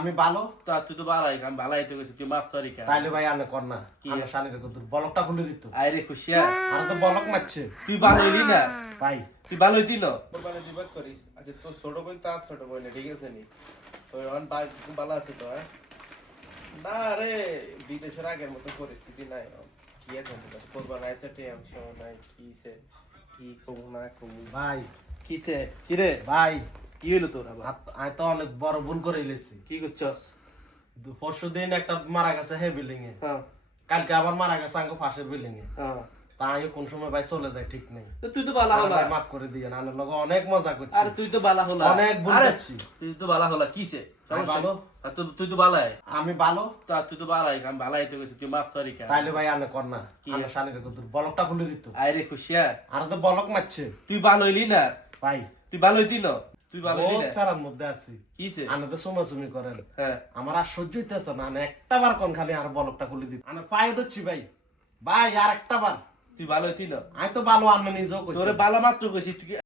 আমি ভালো তা তুই তো বালাই আমি বালাই তো গেছি তুই মাছ সরি কা তাইলে ভাই আনে কর না আমি শানির কত বলকটা খুলে দিত আরে খুশিয়া আর তো বলক মারছে তুই ভালো হইলি না ভাই তুই ভালো হইতি না কোরবানি দিবার করিস আচ্ছা তোর ছোট বোন তো আর ছোট বোন ঠিক আছে নি ওই অন খুব ভালো আছে তো না রে বিদেশের আগের মতো পরিস্থিতি নাই কি এখন কোরবানি আছে অংশ নাই কিসে কি কমু না কমু ভাই কিসে কিরে ভাই কি হইলো তোর আবার আমি তো অনেক বড় ভুল করে লেছি কি করছস পরশু দিন একটা মারা গেছে হে বিল্ডিং এ হ্যাঁ কালকে আবার মারা গেছে আঙ্গ পাশের বিল্ডিং এ হ্যাঁ তা আমি কোন সময় ভাই চলে যাই ঠিক নেই তো তুই তো বালা হলা ভাই মাফ করে দিয়ে আনার লগে অনেক মজা করছি আরে তুই তো বালা হলা অনেক ভুল আরে করছি তুই তো বালা হলা কিসে আমি ভালো আর তুই তো বালাই আমি ভালো তা তুই তো বালাই আমি বালাই তো গেছি তুই মাছ সরি কা তাইলে ভাই আনে কর না আমি শানির কত বলকটা খুলে দিত আরে খুশিয়া আর তো বলক মারছে তুই ভালো হইলি না ভাই তুই ভালো হইতি না তুই ভালো হইলি বহুত না ফেরার মধ্যে আছি কিসে আনাতে চুমাচুমি করেন হ্যাঁ আমার আর সহ্য হইতেছে না একটা বার কোন খালি আর বলকটা খুলে দিত আমার পায়ে ধরছি ভাই ভাই আর একটা বার তুই ভালো হইতি না আমি তো ভালো আন্ন নিজেও কইছি তোরে বালা মাত্র কইছি তুই